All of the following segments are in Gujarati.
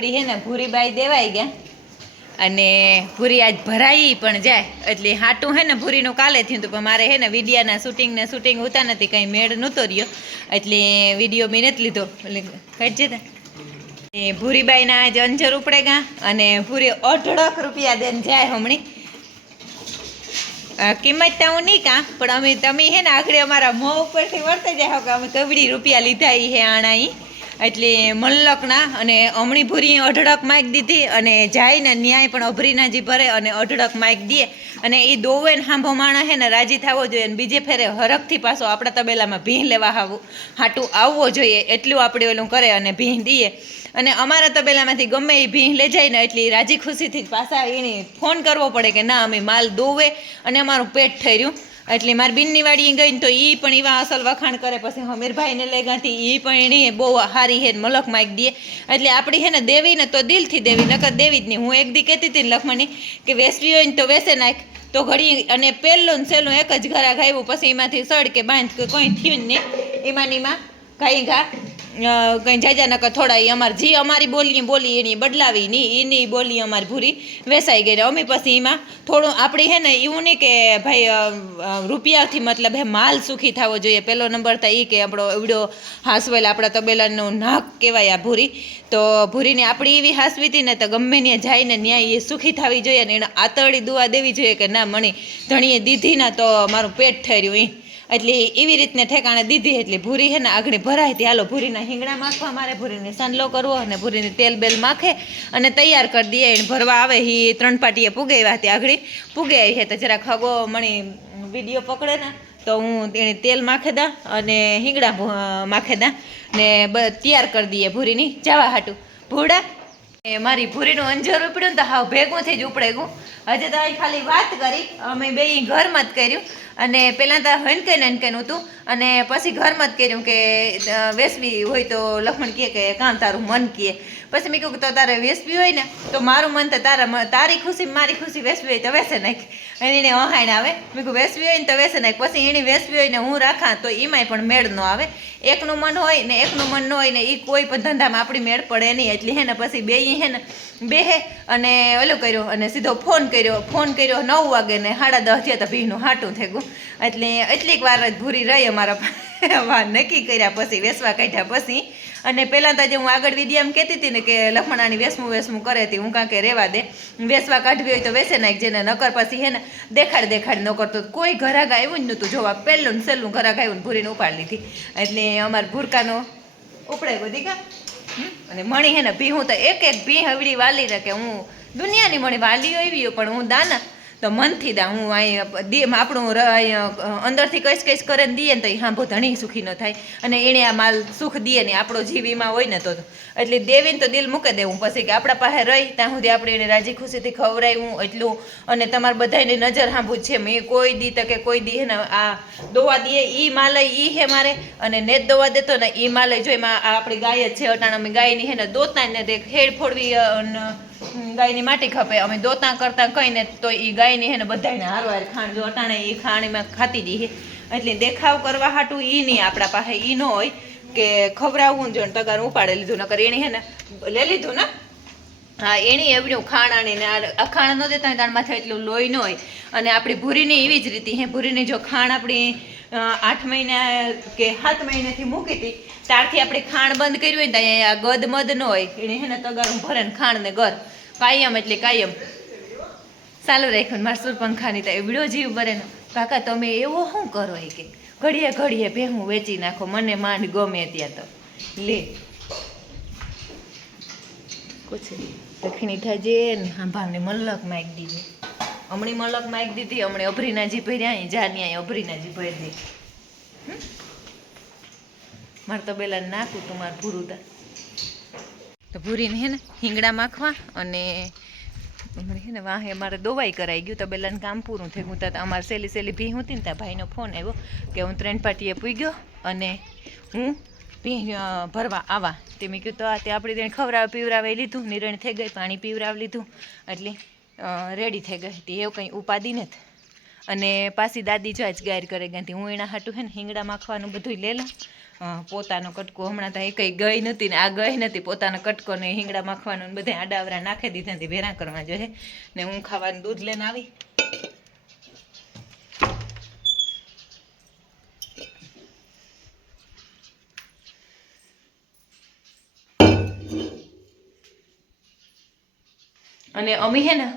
આપણી હે ને ભૂરીબાઈ દેવાઈ ગયા. અને ભૂરી આજ ભરાઈ પણ જાય. એટલે હાટું હે ને ભૂરીનું કાલે થયું હતું, પણ મારે હે ને વિડિયાના શૂટિંગને શૂટિંગ હોતા નથી, કંઈ મેળ નહોતો રહ્યો. એટલે વીડિયો મેં નથી લીધો. એટલે કાઢજે એ ભૂરીબાઈના આજ અંજર ઉપડે ગયા અને ભૂરી અઢળક રૂપિયા દેને જાય હમણી. કિંમત તો હું નહીં કાં, પણ અમે, તમે હે ને આગળ અમારા મોં ઉપરથી વર્તે જાય કે અમે કવડી રૂપિયા લીધા એ હે આણા એટલે મલ્લકના અને અમણી ભૂરી અઢળક માઇક દીધી અને જાયને ન્યાય પણ અભરીનાજી ભરે અને અઢળક માઇક દે. અને એ દોવેન હાંભો માણા હે ને, રાજી થવો જોઈએ અને બીજે ફેરે હરખથી પાછો આપણા તબેલામાં ભીં લેવા હાટું આવવો જોઈએ, એટલું આપણે ઓલું કરે અને ભીં દઈએ અને અમારા તબેલામાંથી ગમે એ ભીં લે જાય ને, એટલી રાજી ખુશીથી પાછા એને ફોન કરવો પડે કે ના, અમે માલ દોવે અને અમારું પેટ રહ્યું એટલે મારી બિનની વાડીએ ગઈ ને તો એ પણ એવા અસલ વખાણ કરે. પછી હમીરભાઈને લઈ ગાંથી એ પણ એણે બહુ હારી હે મલક માગી દે. એટલે આપણી હે ને દેવી ને તો દિલથી દેવી, નકર દેવી જ નહીં. હું એક દી કહેતી હતી લખમણી કે વેસવી હોય ને તો વેસે નાખ. તો ઘડી અને પહેલું ને સહેલું એક જ ઘરાક આવ્યું પછી એમાંથી સડ કે બાંધ કે કંઈ થયું નહીં. એમાં એમાં ઘા કંઈ જાજા નકર થોડા એ અમારે જે અમારી બોલી બોલી એની બદલાવી નહીં એની બોલી અમારી ભૂરી વેસાઈ ગઈ અમે પછી એમાં થોડું આપણી હે ને એવું નહીં કે ભાઈ રૂપિયાથી મતલબ હે માલ સુખી થવો જોઈએ. પહેલો નંબર તો એ કે આપણો એવડો હાંસવેલ આપણા તબેલાનું નાક કહેવાય આ ભૂરી. તો ભૂરીને આપણી એવી હાસવી હતી ને તો ગમે ત્યાં જાય ને ન્યાય એ સુખી થવી જોઈએ ને એને આતરડી દુઆ દેવી જોઈએ કે ના મણી ધણીએ દીધી ના તો મારું પેટ ઠર્યું ઈ. એટલે એવી રીતને ઠેકાણે દીધી એટલે ભૂરી હે ને આગળ ભરાય તે હાલો ભૂરીના હિંગણા માખવા, મારે ભૂરીને સાંડલો કરવો અને ભૂરીને તેલ બેલ માખે અને તૈયાર કરી દઈએ એને ભરવા આવે એ ત્રણ પાટીએ પુગાવ્યા તે આગળ. આવી હે તો જરા ખગો મણી વીડિયો પકડે ને તો હું એને તેલ માખે દા અને હિંગડા માખે દા ને તૈયાર કરી દઈએ ભૂરીની. જવા હાટું. ભૂડા એ મારી ભૂરીનું અંજર ઉપડ્યું ને તો હાવ ભેગું થઈ જ ઉપડે ગયું. હજે તો ખાલી વાત કરી. અમે બે ઘરમાં જ કર્યું. અને પહેલાં તો હનકેન હનકેન હતું. અને પછી ઘરમાં જ કર્યું કે વેસવી હોય તો લખણ કહે કે, કાં તારું મન કહે. પછી મેં કહ્યું તો તારે વેસવી હોય ને, તો મારું મન તો તારા તારી ખુશી મારી ખુશી વેસવી હોય તો વેસે નાખ. અને એને વહાણ આવે. મેં કહ્યું વેસવી હોય ને તો વેસે નાખ. પછી એની વેસવી હોય ને હું રાખા, તો એમાંય પણ મેળ ન આવે. એકનું મન હોય ને એકનું મન ન હોય ને એ કોઈ પણ ધંધામાં આપણી મેળ પડે નહીં. એટલે હે ને, પછી બે હે ને બેહે અને ઓલું કર્યો અને સીધો ફોન કર્યો. ફોન કર્યો નવ વાગે ને સાડા દસ થયા તો ભીનું હાટું થઈ ગયું. એટલે એટલીક વાર જ ભૂરી રહી અમારા વાર નક્કી કર્યા પછી, વેસવા કાઢ્યા પછી. અને પહેલાં તો જે હું આગળ વિડીયામાં કહેતી હતી ને કે લખમણાની વેસમું વેસમું કરે હતી હું કાં કે રહેવા દે વેસવા કાઢવી હોય તો વેસે નાખ જેને નકર પછી હે ને દેખાડ દેખાડ ન કરતો. કોઈ ઘરાક આવ્યું જ નહોતું જોવા. પહેલું ને સહેલું ઘરાક આવ્યું ને ભૂરીને ઉપાડી લીધી. એટલે અમારા ભૂરકાનો ઉપડે બધી કા અને મણી હે ને ભી હું તો એક એક ભી હવડી વાલી ને કે હું દુનિયાની મણી વાલી આવી પણ હું દાના તો મનથી દા હું અહીં દે આપણું અંદરથી કઈશ કઈશ કરે ને દઈએ ને તો એ હાંભો ધણી સુખી ન થાય. અને એણે આ માલ સુખ દઈએ ને આપણો જીવીમાં હોય ને તો. એટલે દેવીને તો દિલ મૂકે દેવું. પછી કે આપણા પાસે રહી ત્યાં સુધી આપણે એને રાજી ખુશીથી ખવડાવ્યું એટલું. અને તમારે બધાની નજર હાંભું છે. મેં કોઈ દી તકે કોઈ દી ને આ દોવા દઈએ એ માલય એ હે મારે. અને નેત દોવા દેતો ને એ માલય જો એમાં આપણી ગાય જ છે અટાણા ગાયની હે ને દોતા ને ખેડ ફોડવી ન, ગાયની માટી ખપે. અમે દોતા કરતા કહીને તો એ ગાયની હેને બધાને હારવાર ખાણ જો અટાણે એ ખાણીમાં ખાતી જઈએ એટલે દેખાવ કરવા હાટું ઈ નહીં આપણા પાસે. ઈ ન હોય કે ખવડાવવું જોઈએ તગાર ઉપાડે લીધું, નકર એને હે ને લે લીધું ને? હા, એણે એવડ્યું ખાણાની આ અખાણા ન દેતા હોય માથે એટલું લોહી ન હોય. અને આપણી ભૂરીની એવી જ રીતે, હે, ભૂરીની જો ખાણ આપણી આઠ મહિના કે સાત મહિનાથી મૂકી હતી, ત્યારથી આપણે ખાણ બંધ કર્યું હોય ત્યાં આ ગદ મદ ન હોય. એને હે ને તગારું ભરે ને ખાણ ને ગર કાયમ એટલે કાયમ. ચાલુ રાખ્યું મારસુર પંખાની તો એવડો જીવ ભરે ને. કાકા, તમે એવો શું કરો કે? ઘડીએ ઘડીએ ભેહું વેચી નાખો, મને માંડ ગમે ત્યાં તો. લે. કુછ દક્ષિણી થાજે ને સાંભાળને મલક માઈક દીધી. હમણી મલક માઈક દીધી હમણે અભરીનાજી ભર્યા જાની અહીં અભરીનાજી ભરી દે. મારે તો પેલા નાખું તું મારે ભૂરું તા તો ભૂરીને હે ને હિંગડા માખવા અને હમણાં હે ને વાહે મારે દોવાઈ કરાઈ ગયું તો બેલાને કામ પૂરું થઈ ગયું. ત્યાં અમારે સહેલી સહેલી ભી હતી ને ત્યાં ભાઈનો ફોન આવ્યો કે હું ત્રણ પાટીએ પૂગ્યો અને હું ભરવા આવા. તે મેં કીધું તો આ તે આપણે તેને ખવડાવ પીવરાવી લીધું, નિરણ થઈ ગઈ, પાણી પીવરાવી લીધું, એટલે રેડી થઈ ગઈ. તે એવું કંઈ ઉપાદી નથી. અને પાછી દાદી જો જ ગાયર કરે હતી હું એના હાટું હે ને હિંગડા માખવાનું બધું લેલા પોતાનો કટકો હમણાં તો એ કંઈ ગઈ નથી ને આ ગઈ નથી પોતાનો કટકો ને હિંગડા માખવાનું બધા આડાવરા નાખી દીધા ભેરા કરવા જોઈએ ને હું ખાવાનું દૂધ લઈને આવી. અને અમે હે ને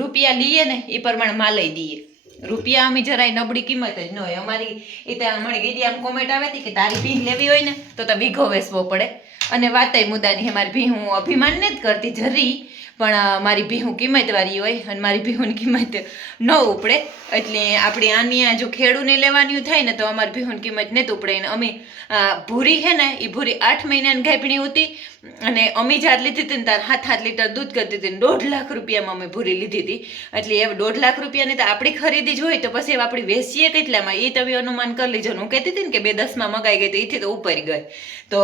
રૂપિયા લઈએ ને એ પ્રમાણે માલ લઈ દઈએ. રૂપિયા અમે જરાય નબળી કિંમત જ ન હોય. અમારી એ ત્યાં મને કીધી આમ કોમેન્ટ આવે હતી કે તારી ભીંગ લેવી હોય ને તો તો વીઘો વેસવો પડે. અને વાતય મુદ્દાની મારી ભીં હું અભિમાન જ કરતી જરી, પણ મારી ભીહું કિંમતવાળી હોય અને મારી ભીહુંની કિંમત ન ઉપડે. એટલે આપણે આની આ જો ખેડૂને લેવાની થાય ને તો અમારી ભીહુંની કિંમત નથી ઉપડે. અને અમે ભૂરી હે ને એ ભૂરી આઠ મહિનાની ગાભણી હતી. અને અમે જ્યારે લીધી હતી ને તાર હાથ હાથ લીટર દૂધ કરતી હતી ને દોઢ લાખ રૂપિયામાં અમે ભૂરી લીધી હતી. એટલે એ દોઢ લાખ રૂપિયાની તો આપણી ખરીદી જ હોય તો પછી આપણે વેચીએ કેટલામાં? એ તમે અનુમાન કરી લેજો. ને હું કહેતી હતી ને કે બે દસમાં મગાઈ ગઈ તો એથી તો ઉપર ગઈ. તો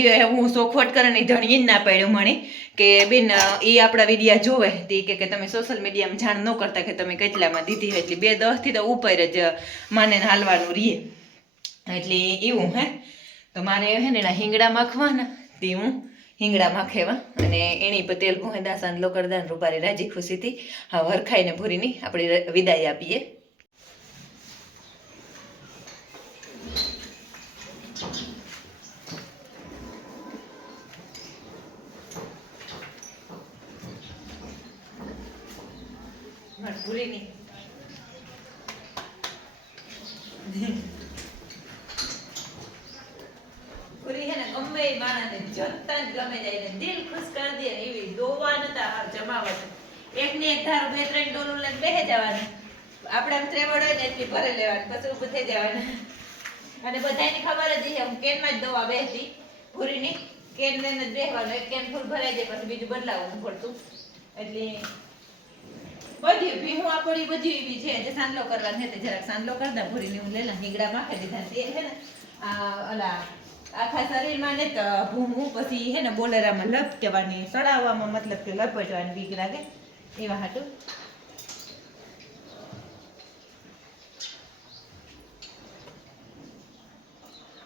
એ હું સોખવટ કરીને ધણીએ જ ના પાડ્યું મને કે બેન એ આપણા વિડીયા જોવે. તે કે તમે સોશિયલ મીડિયામાં જાણ ન કરતા કે તમે કેટલામાં દીધી એટલે બે દસથી તો ઉપર જ માને હાલવાનું રહીએ એટલે એવું હે? તો મારે હે ને એના હિંગડા માખવાના. તે હું હિંગડા માખેવા અને એની પર તેલ ભૂહે દાસાન લોકરદાન રૂપારી રાજી ખુશીથી હા, વરખાઈને ભૂરીની આપણે વિદાય આપીએ. ભૂરીની પૂરી હે ને ગમે એ માણસને જ ગમે જાય દિલ ખુશ કરી દે એવી દોવા નતા જમાવટ એક એક ધાર બે ત્રણ ડોલું લઈને બેહે જવાનું આપણે આમ ત્રેવડ હોય ને એટલી ભરે લેવાની પછી ઊભું થઈ જવાનું અને બધાની ખબર જ છે હું કેનમાં જ દવા બેસતી ભૂરીની કેન લઈને જ બેહવાનું એક કેન ફૂલ ભરાઈ જાય પછી બીજું બદલાવવું પડતું એટલે બધી ભીહું આપણી બધી એવી છે જે સાંદલો કરવાની હતી જરાક સાંદલો કરતા ભૂરીની હું લેલા હીંગડા માખી દીધા તે છે ને આ ઓલા આખા શરીરમાં ને તો ભૂમું પછી હે ને બોલેરામાં લપટવાની સડાવવામાં મતલબ કે લપટવાની બીક લાગે. એવા હાટું.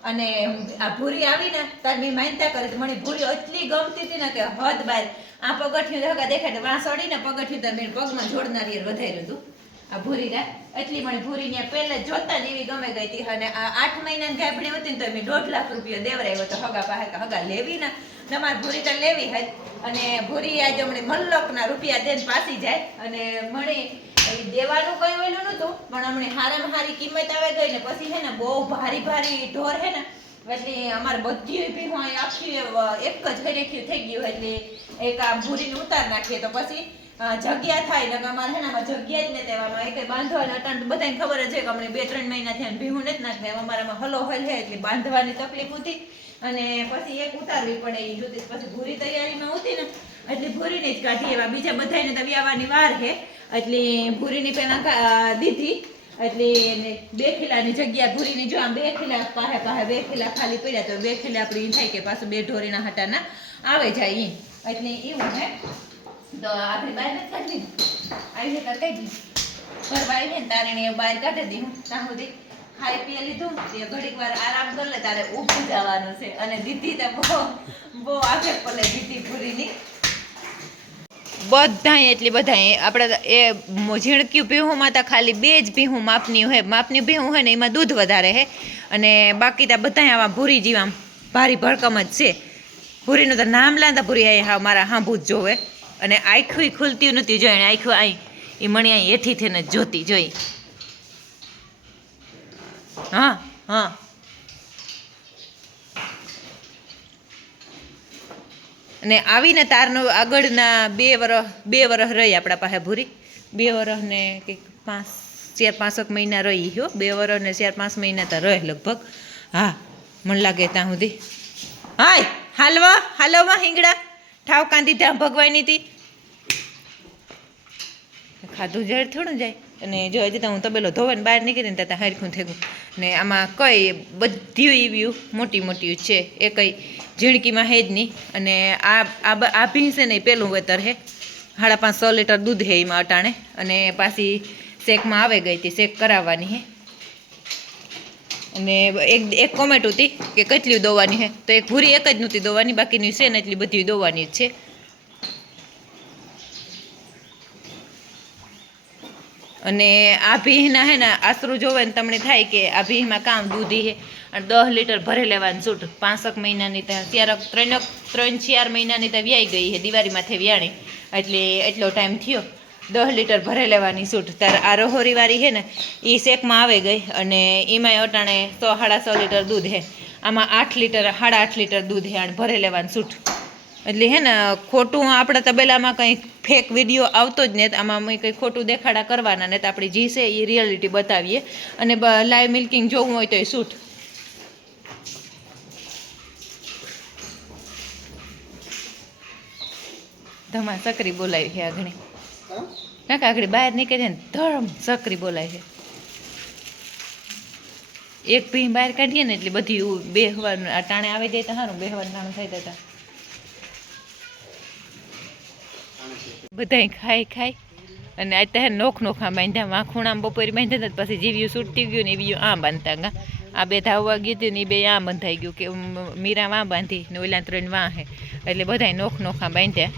અને આ ભૂરી આવી ને તાર મેં માનતા કરી મને ભૂરી એટલી ગમતી હતી ને કે હદ બાર. આ પગથિયું દેખાય વાંસળી ને પગથિયું તો મેં પગમાં જોડનારી એ વધાર્યું હતું. આ ભૂરી ને એટલી મને ભૂરી ને પહેલે જોતા જ એવી ગમે ગઈ હતી. અને આ આઠ મહિનાની ગાભણી હતી ને તો એમ દોઢ લાખ રૂપિયા દેવરાયો તો હગા પાસે હગા લેવી ને. તમારે ભૂરી તો લેવી હતી અને ભૂરી આજે હમણાં મલ્લકના રૂપિયા દેન પાસી જાય. અને મને દેવાનું કઈ ઓલું નતું પણ હમણાં હારામાં હારી કિંમત આવે ગઈ ને પછી હે ને બહુ ભારી ભારી ઢોર હે ને. એટલે અમારે બધી ભી અહીં આખી, એક જ હરેખ્યું થઈ ગયું એટલે એક આ ભૂરીને ઉતાર નાખીએ તો પછી જગ્યા થાય ને અમારે છે ને જગ્યા જ ને તેવામાં એક બાંધવાની અટાણ બધાને ખબર જ છે કે અમને બે ત્રણ મહિના થયા ભીહું નથી નાખતા. એમાં હલો હલ છે એટલે બાંધવાની તકલીફ હતી અને પછી એક ઉતારવી પડે એ જોતી પછી ભૂરી તૈયારીમાં હતી ને એટલે ભૂરીને જ કાઢી એવા બીજા બધાને તો વ્યાવાની વાર છે. એટલે ભૂરીની પહેલાં દીધી. એટલે બે ખીલાની જગ્યા ભૂરીની જો આમ બે ખીલા પાસે પાસે બે ખીલા ખાલી પડ્યા તો બે ખીલા આપણે થાય કે પાછું બે ઢોરીના હટાના આવે જાય એમ એટલે એવું હે. તો આપણે બહાર બધાય એટલી બધા આપણે એ ઝીણક્યું ભીહુંમાં તો ખાલી બે જ ભીહું માપની હોય. માપની ભીહું હોય ને એમાં દૂધ વધારે હે. અને બાકી તો બધા આવા ભૂરી જીવા. ભારી ભરકમ જ છે. ભૂરીનું તો નામ લાંદા ભૂરી હા મારા હાંભૂત જોવે. અને આખું ખુલતી નથી જોઈ આખું આઈ એ મણી અહીં એથી થઈને જ જોતી જોઈ. હા હા. અને આવીને તારનો આગળના બે વરસ બે વરસ રહી આપણા પાસે ભૂરી. બે વરસ ને કંઈક પાંચ, ચાર પાંચક મહિના રહી હો. બે વરસ ને ચાર, પાંચ મહિના તો રહે લગભગ. હા, મને લાગે ત્યાં સુધી. હાય, હાલવા હાલવા હિંગડા ઠાવ કાંદી ત્યાં ભગવાની હતી. ખાધું ઝેર થોડું જાય. અને જો હજી તો હું તબેલો ધોવાને બહાર નીકળીને ત્યાં હરખું થઈ ને આમાં કઈ બધી એવી મોટી મોટી છે, એ કઈ ઝીણકીમાં હે જ નહીં. અને આ આ ભીંસે નહીં પેલું વેતર હે. સાડા પાંચ સો લીટર દૂધ હે એમાં અટાણે. અને પાછી શેકમાં આવે ગઈ હતી, શેક કરાવવાની હે. અને એક એક કોમેન્ટ હતી કે કેટલી દોવાની છે? તો એક ભૂરી એક જ નહોતી દોવાની, બાકીની છે ને એટલી બધી દોવાની છે. અને આ ભીહના હે ને આશરું જોવે ને તમને થાય કે આ ભીહમાં કામ દૂધી છે. અને દસ લીટર ભરે લેવાની છૂટ. પાંસઠ મહિનાની ત્યાં ત્યારે ત્રણ ત્રણ, ચાર મહિનાની ત્યાં વ્યાઈ ગઈ છે, દિવાળીમાંથી વ્યાણી. એટલે એટલો ટાઈમ થયો. દસ લીટર ભરે લેવાની સૂટ. ત્યારે આ રહોરીવાળી છે ને એ શેકમાં આવે ગઈ અને એમાંય અટાણે સો સાડા સો લીટર દૂધ હે. આમાં આઠ લીટર, સાડા આઠ લીટર દૂધ હે અને ભરે લેવાની સૂટ. એટલે હે ને, ખોટું આપણા તબેલામાં કંઈ ફેક વીડિયો આવતો જ નહીં, આમાં અમે કંઈ ખોટું દેખાડા કરવાના ને તો આપણી જી છે એ રિયાલિટી બતાવીએ. અને લાઈવ મિલ્કિંગ જોવું હોય તો એ સૂટ. ધમા સકરી બોલાવી છે આગળ કાકા, આગળ બહાર નીકળે ને ધરમ સકરી બોલાય છે. એક ભી બહાર કાઢીએ ને એટલે બધી બેહવાનું, આ ટાણે આવી જાય તો સારું બેહવાનું ટાણું થઈ જતા બધાય ખાઈ ખાય. અને આ ત્યાં નોખ નોખા બાંધ્યા માં ખૂણામાં બપોરે બાંધ્યા હતા પછી જીવ્યું છૂટતી ગયું ને એવી આ બાંધતા ગા આ બે ધાવવા ગયું હતું ને એ બે આ બંધાઈ ગયું કે મીરા વાં બાંધી ને ઓલા ત્રણ વાં હે. એટલે બધાય નોખ નોખા બાંધ્યા.